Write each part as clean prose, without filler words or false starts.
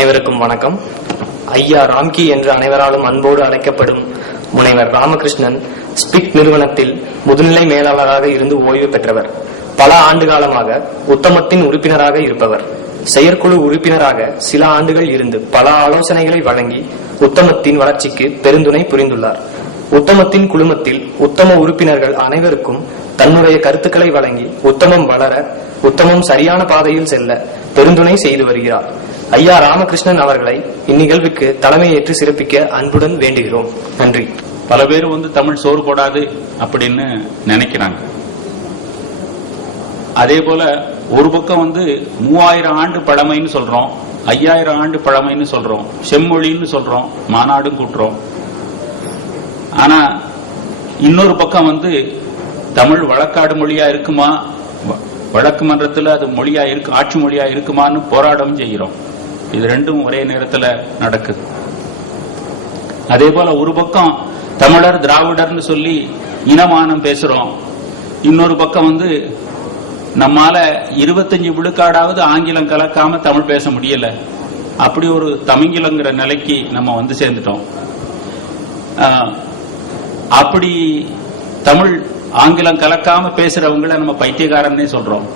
அனைவருக்கும் வணக்கம். ஐயா ராம்கி என்று அனைவராலும் அன்போடு அழைக்கப்படும் முனைவர் ராமகிருஷ்ணன் ஸ்பிக் நிறுவனத்தில் முதுநிலை மேலாளராக இருந்து ஓய்வு பெற்றவர். பல ஆண்டு காலமாக உத்தமத்தின் உறுப்பினராக இருப்பவர். செயற்குழு உறுப்பினராக சில ஆண்டுகள் இருந்து பல ஆலோசனைகளை வழங்கி உத்தமத்தின் வளர்ச்சிக்கு பெருந்துணை புரிந்துள்ளார். உத்தமத்தின் குழுமத்தில் உத்தம உறுப்பினர்கள் அனைவருக்கும் தன்னுடைய கருத்துக்களை வழங்கி உத்தமம் வளர, உத்தமம் சரியான பாதையில் செல்ல பெருந்துணை செய்து வருகிறார். ஐயா ராமகிருஷ்ணன் அவர்களை இந்நிகழ்வுக்கு தலைமையேற்று சிறப்பிக்க அன்புடன் வேண்டுகிறோம். நன்றி. பல பேர் தமிழ் சோறு போடாது அப்படின்னு நினைக்கிறாங்க. அதே போல ஒரு பக்கம் 3000 ஆண்டு பழமைன்னு சொல்றோம், 5000 ஆண்டு பழமைன்னு சொல்றோம், செம்மொழின்னு சொல்றோம், மாநாடும் கூட்டுறோம். ஆனா இன்னொரு பக்கம் தமிழ் வழக்காடு மொழியா இருக்குமா, வழக்கு மன்றத்தில் அது மொழியா இருக்கு, ஆட்சி மொழியா இருக்குமான்னு போராட்டம் செய்கிறோம். இது ரெண்டும் ஒரே நேரத்தில் நடக்குது. அதே போல ஒரு பக்கம் தமிழர் திராவிடர்னு சொல்லி இனமானம் பேசுறோம், இன்னொரு பக்கம் நம்மால 25 விழுக்காடாவது ஆங்கிலம் கலக்காம தமிழ் பேச முடியல. அப்படி ஒரு தமிங்கிலங்கிற நிலைக்கு நம்ம சேர்ந்துட்டோம். அப்படி தமிழ் ஆங்கிலம் கலக்காம பேசுறவங்களை நம்ம பைத்தியக்காரன்னே சொல்றோம்.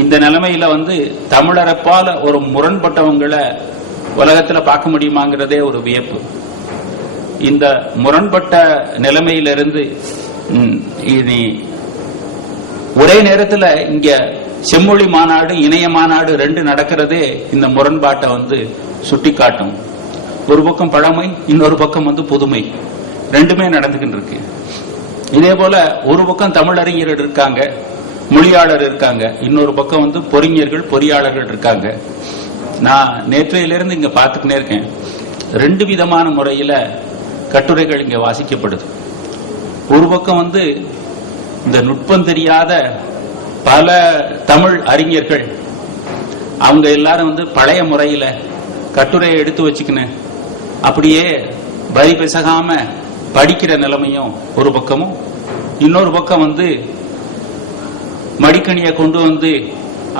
இந்த நிலைமையில தமிழரை போல ஒரு முரண்பட்டவங்களை உலகத்துல பார்க்க முடியுமாங்கிறதே ஒரு வியப்பு. இந்த முரண்பட்ட நிலைமையிலிருந்து இனி ஒரே நேரத்துல இங்க செம்மொழி மாநாடு, இணைய மாநாடு 2 நடக்கிறதே இந்த முரண்பாட்டை சுட்டி காட்டும். ஒரு பக்கம் பழமை, இன்னொரு பக்கம் புதுமை, ரெண்டுமே நடந்துகிட்டு இருக்கு. இதே போல ஒரு பக்கம் தமிழறிஞர்கள் இருக்காங்க, மொழியாளர் இருக்காங்க, இன்னொரு பக்கம் பொறிஞர்கள், பொறியாளர்கள் இருக்காங்க. நான் நேற்றையிலிருந்து இங்க பார்த்துக்கிட்டே இருக்கேன். 2 விதமான முறையில கட்டுரைகள் இங்க வாசிக்கப்படுது. ஒரு பக்கம் இந்த நுட்பம் தெரியாத பல தமிழ் அறிஞர்கள், அவங்க எல்லாரும் பழைய முறையில கட்டுரையை எடுத்து வச்சுக்கினேன் அப்படியே வரி பெசகாம படிக்கிற நிலைமையும் ஒரு பக்கமும், இன்னொரு பக்கம் மடிக்கணியை கொண்டு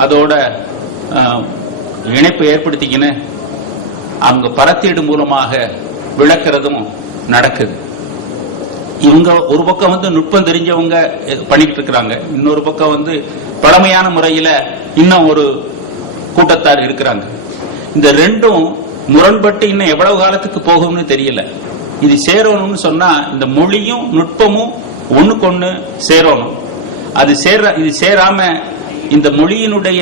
அதோட இணைப்பு ஏற்படுத்திக்கின்னு அவங்க பரத்தீடு மூலமாக விளக்குறதும் நடக்குது. இவங்க ஒரு பக்கம் நுட்பம் தெரிஞ்சவங்க பண்ணிட்டு இருக்கிறாங்க, இன்னொரு பக்கம் பழமையான முறையில இன்னும் ஒரு கூட்டத்தார் இருக்கிறாங்க. இந்த ரெண்டும் முரண்பட்டு இன்னும் எவ்வளவு காலத்துக்கு போகும்னு தெரியல. இது சேரணும்னு சொன்னா இந்த மொழியும் நுட்பமும் ஒண்ணுக்கொன்னு சேரணும். இது சேராம இந்த மொழியினுடைய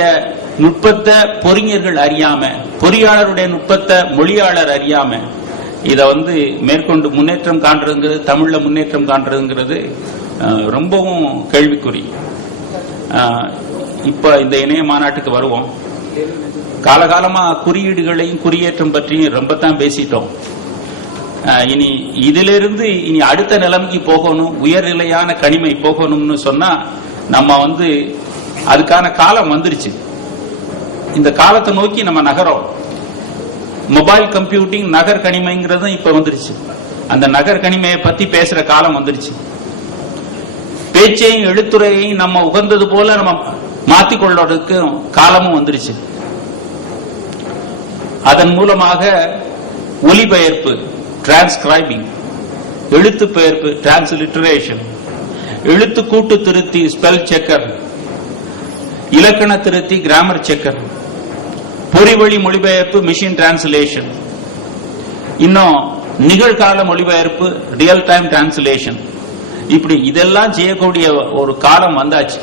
நுட்பத்தை பொறிஞர்கள் அறியாம, பொறியாளருடைய நுட்பத்தை மொழியாளர் அறியாம இத மேற்கொண்டு முன்னேற்றம் காண்றதுங்கிறது, தமிழ்ல முன்னேற்றம் காண்றதுங்கிறது ரொம்பவும் கேள்விக்குறி. இப்ப இந்த இணைய மாநாட்டுக்கு வருவோம். காலகாலமா குறியீடுகளையும் குறியேற்றம் பற்றியும் ரொம்ப தான் பேசிட்டோம். இனி இதிலிருந்து இனி அடுத்த நிலைமைக்கு போகணும், உயர்நிலையான கனிமை போகணும்னு சொன்னா நம்ம அதுக்கான காலம் வந்துருச்சு. இந்த காலத்தை நோக்கி நம்ம நகரோம். மொபைல் கம்ப்யூட்டிங் நகர் கனிமைங்கிறது இப்ப வந்துருச்சு. அந்த நகர் கனிமையை பத்தி பேசுற காலம் வந்துருச்சு. பேச்சையும் எழுத்துறையையும் நம்ம உகந்தது போல நம்ம மாத்திக்கொள்றதுக்கு காலமும் வந்துருச்சு. அதன் மூலமாக ஒலிபெயர்ப்பு, டிரான்ஸ்கிரைபிங், எழுத்து பெயர்ப்பு, டிரான்ஸ்லிட்டரேஷன், எழுத்து கூட்டு திருத்தி, ஸ்பெல் செக்கர், இலக்கண திருத்தி, கிராமர் செக்கர், பொறிவழி மொழிபெயர்ப்பு, மிஷின் டிரான்ஸ்லேஷன், இன்னும் நிகழ்கால மொழிபெயர்ப்பு, ரியல் டைம் டிரான்ஸ்லேஷன். இப்படி இதெல்லாம் செய்யக்கூடிய ஒரு காலம் வந்தாச்சு.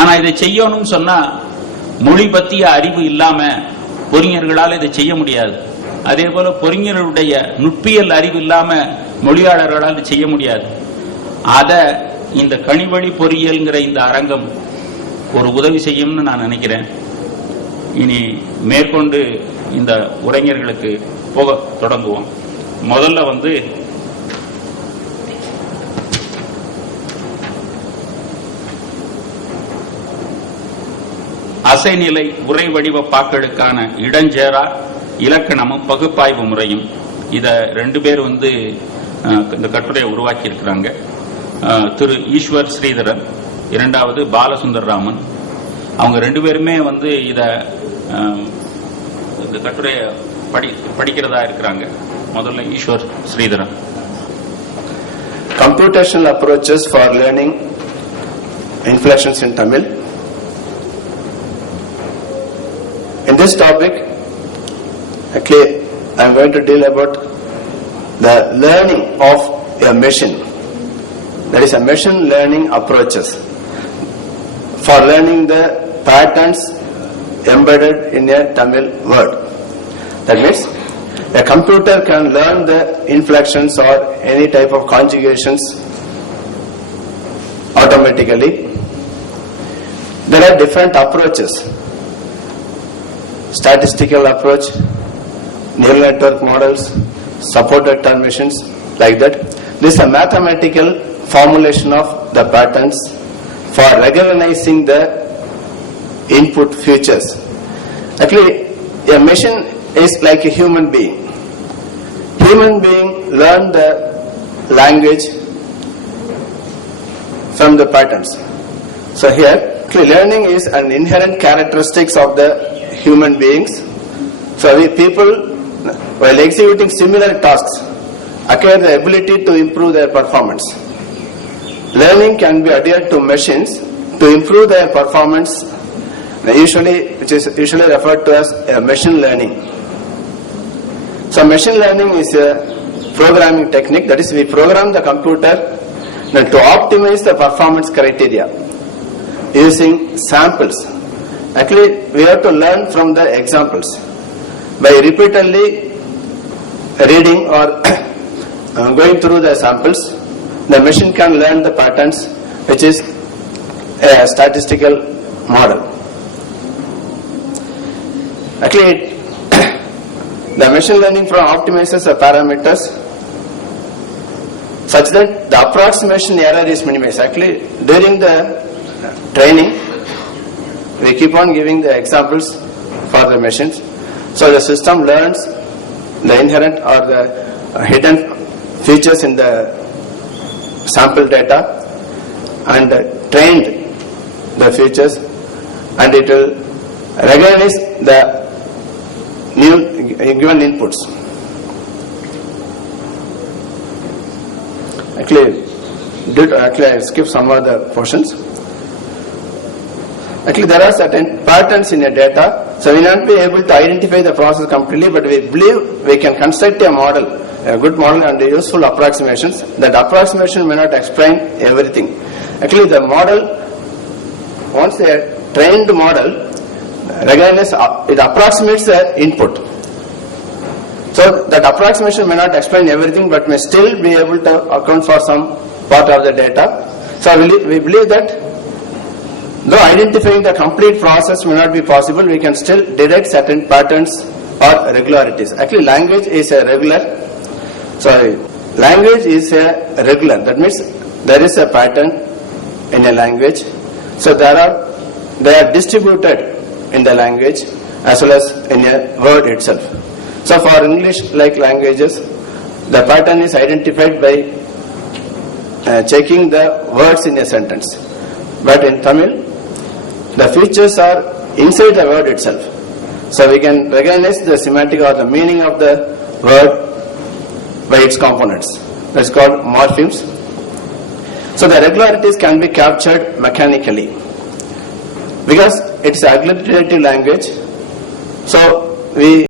ஆனா இதை செய்யணும்னு சொன்னா மொழி பத்திய அறிவு இல்லாம பொறிஞர்களால் இதை செய்ய முடியாது. அதே போல பொறிஞர்களுடைய நுட்பியல் அறிவு இல்லாம மொழியாளர்களால் செய்ய முடியாது. அத இந்த கனிவழி பொறியியல்ங்கிற இந்த அரங்கம் ஒரு உதவி செய்யும்னு நான் நினைக்கிறேன். இனி மேற்கொண்டு இந்த உரைஞர்களுக்கு போக தொடங்குவோம். முதல்ல அசைநிலை உரை வடிவ பாக்களுக்கான இடஞ்சேரா இலக்கணமும் பகுப்பாய்வு முறையும், இத 2 பேர் இந்த கட்டுரையை உருவாக்கி இருக்கிறாங்க. திரு ஈஸ்வர் ஸ்ரீதரன், இரண்டாவது பாலசுந்தர் ராமன். அவங்க 2 பேருமே இத இந்த கட்டுரையை படிக்கிறதா இருக்கிறாங்க. முதல்ல Ishwar Sridharan. Computational approaches for learning inflections in Tamil. In this topic, actually, I am going to deal about the learning of a machine. That is a machine learning approaches for learning the patterns embedded in a Tamil word. That means a computer can learn the inflections or any type of conjugations automatically. There are different approaches: statistical approach, neural network models, supported terminations, like that. This is a mathematical formulation of the patterns for recognizing the input features. Actually, a machine is like a human being. Human being learn the language from the patterns. So here, learning is an inherent characteristics of the human beings. So we people, while executing similar tasks, acquire the ability to improve their performance. Learning can be adhered to machines to improve their performance, which is usually referred to as machine learning. So machine learning is a programming technique, that is, we program the computer to optimize the performance criteria using samples. Actually, we have to learn from the examples. By repeatedly reading or going through the samples, the machine can learn the patterns, which is a statistical model. Actually, the machine learning from optimizes the parameters such that the approximation error is minimized. Actually, during the training, we keep on giving the examples for the machines. So the system learns the inherent or the hidden features in the sample data and trained the features, and it will recognize the new given inputs. Actually, I skip some of the portions. Actually, there are certain patterns in a data, so we will not be able to identify the process completely, but we believe we can construct a model, a good model and useful approximations. That approximation may not explain everything. Actually, the model, once a trained model, it approximates the input. So that approximation may not explain everything, but may still be able to account for some part of the data. So we believe that though identifying the complete process may not be possible, we can still detect certain patterns or regularities. Actually, language is a regular. Language is a regular. That means there is a pattern in a language. So they are distributed in the language as well as in a word itself. So for English-like languages, the pattern is identified by checking the words in a sentence. But in Tamil, the features are inside the word itself. So we can recognize the semantic or the meaning of the word by its components. That's called morphemes. So the regularities can be captured mechanically because it's an agglutinative language. So we